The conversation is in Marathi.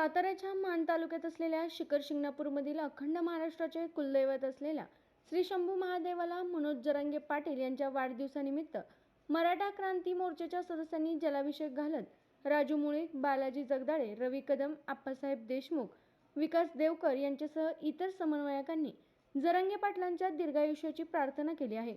साताऱ्याच्या मान तालुक्यात असलेल्या शिखर शिंगणापूरमधील अखंड महाराष्ट्राचे कुलदैवत असलेल्या श्री शंभू महादेवाला मनोज जरांगे पाटील यांच्या वाढदिवसानिमित्त मराठा क्रांती मोर्चाच्या सदस्यांनी जलाभिषेक घालत राजू मुळे बालाजी जगदाळे रवी कदम आप्पासाहेब देशमुख विकास देवकर यांच्यासह इतर समन्वयकांनी जरांगे पाटलांच्या दीर्घायुष्याची प्रार्थना केली आहे.